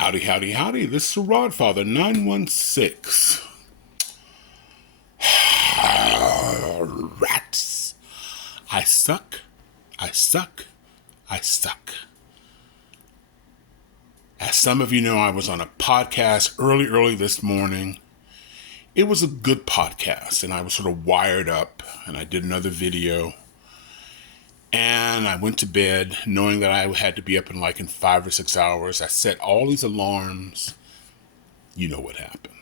Howdy, howdy, howdy. This is Rod Father 916. Rats. I suck. I suck. I suck. As some of you know, I was on a podcast early this morning. It was a good podcast, and I was sort of wired up, and I did another video. And I went to bed knowing that I had to be up in 5 or 6 hours. I set all these alarms. You know what happened.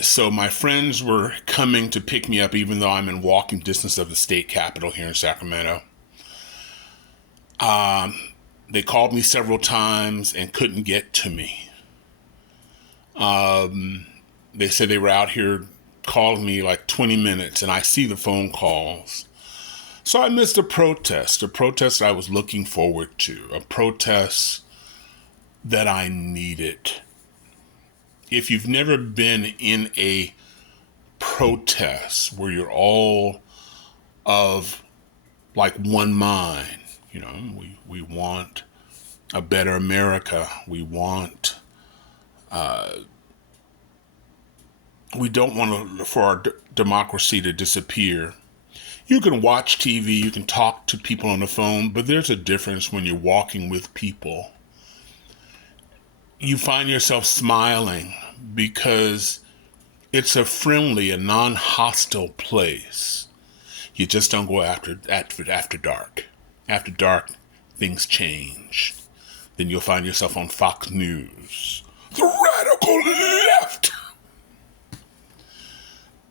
So my friends were coming to pick me up, even though I'm in walking distance of the state capitol here in Sacramento. They called me several times and couldn't get to me. They said they were out here calling me 20 minutes, and I see the phone calls. So I missed a protest I was looking forward to, a protest that I needed. If you've never been in a protest where you're all of one mind, we want a better America. We don't want for our democracy to disappear. You can watch TV, you can talk to people on the phone, but there's a difference when you're walking with people. You find yourself smiling because it's a friendly, a non-hostile place. You just don't go after dark. After dark, things change. Then you'll find yourself on Fox News. The radical left!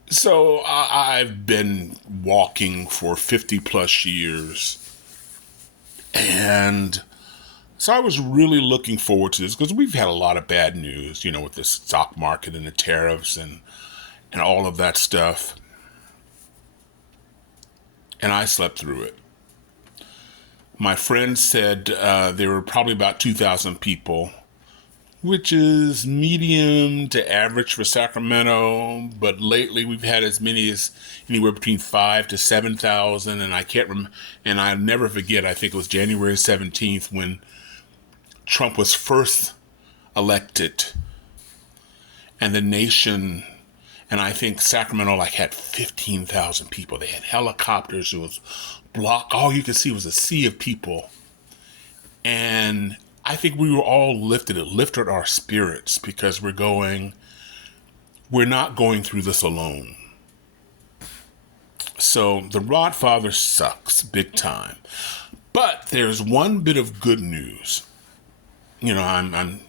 So I've been walking for 50 plus years, and so I was really looking forward to this because we've had a lot of bad news, with the stock market and the tariffs and all of that stuff. And I slept through it. My friend said there were probably about 2,000 people, which is medium to average for Sacramento, but lately we've had as many as anywhere between 5,000 to 7,000, and I can't remember, and I'll never forget, I think it was January 17th when Trump was first elected, and the nation, and I think Sacramento had 15,000 people. They had helicopters, it was blocked, all you could see was a sea of people, and I think we were all lifted. It lifted our spirits because we're not going through this alone. So the Rod Father sucks big time. But there's one bit of good news. I'm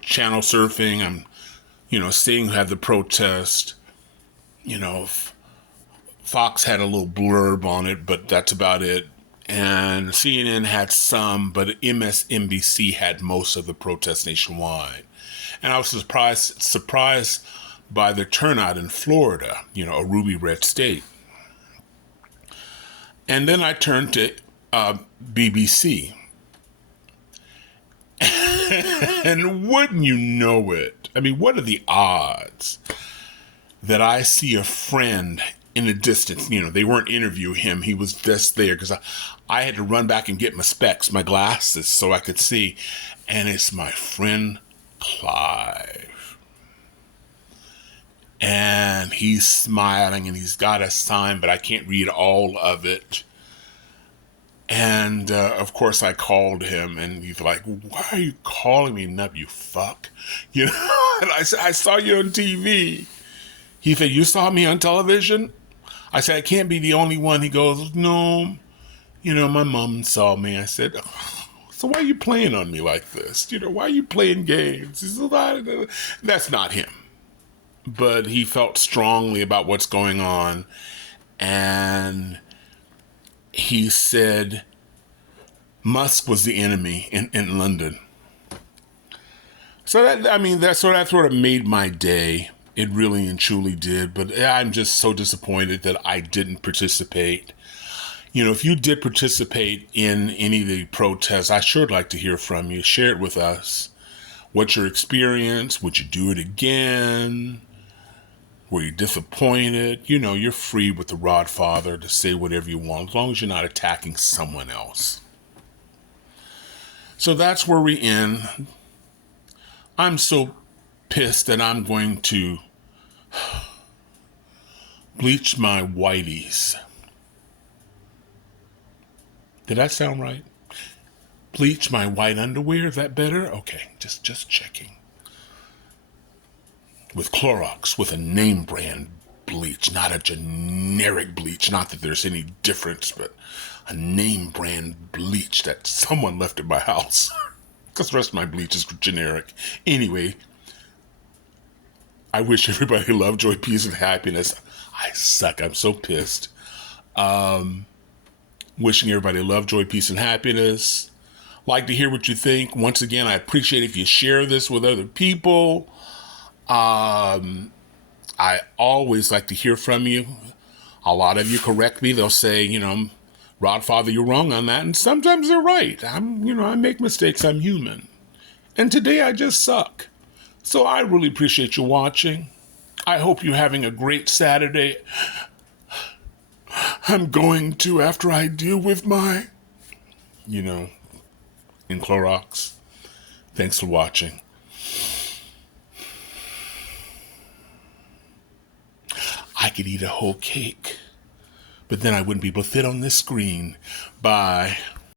channel surfing. I'm, seeing who had the protest. Fox had a little blurb on it, but that's about it. And CNN had some, but MSNBC had most of the protests nationwide. And I was surprised by the turnout in Florida, a ruby red state. And then I turned to BBC. And wouldn't you know it? I mean, what are the odds that I see a friend in the distance? They weren't interviewing him. He was just there because I had to run back and get my specs, my glasses, so I could see. And it's my friend Clive. And he's smiling and he's got a sign, but I can't read all of it. And, of course, I called him and he's like, "Why are you calling me, nub, you fuck?" And I said, "I saw you on TV." He said, "You saw me on television?" I said, "I can't be the only one." He goes, "No, my mom saw me." I said, "Oh, so why are you playing on me like this? Why are you playing games?" He said, "That's not him." But he felt strongly about what's going on. And he said Musk was the enemy in London. So that sort of made my day. It really and truly did. But I'm just so disappointed that I didn't participate. If you did participate in any of the protests, I sure would like to hear from you. Share it with us. What's your experience? Would you do it again? Were you disappointed? You're free with the Rod Father to say whatever you want, as long as you're not attacking someone else. So that's where we end. I'm so pissed that I'm going to bleach my whiteys. Did that sound right? Bleach my white underwear. Is that better? Okay, just checking. With Clorox, with a name brand bleach, not a generic bleach. Not that there's any difference, but a name brand bleach that someone left at my house. Because the rest of my bleach is generic. Anyway, I wish everybody love, joy, peace, and happiness. I suck. I'm so pissed. Wishing everybody love, joy, peace, and happiness. Like to hear what you think. Once again, I appreciate if you share this with other people. I always like to hear from you. A lot of you correct me. They'll say, Rodfather, you're wrong on that. And sometimes they're right. I make mistakes. I'm human. And today I just suck. So I really appreciate you watching. I hope you're having a great Saturday. I'm going to, after I deal with my, in Clorox. Thanks for watching. I could eat a whole cake, but then I wouldn't be able to fit on this screen. Bye.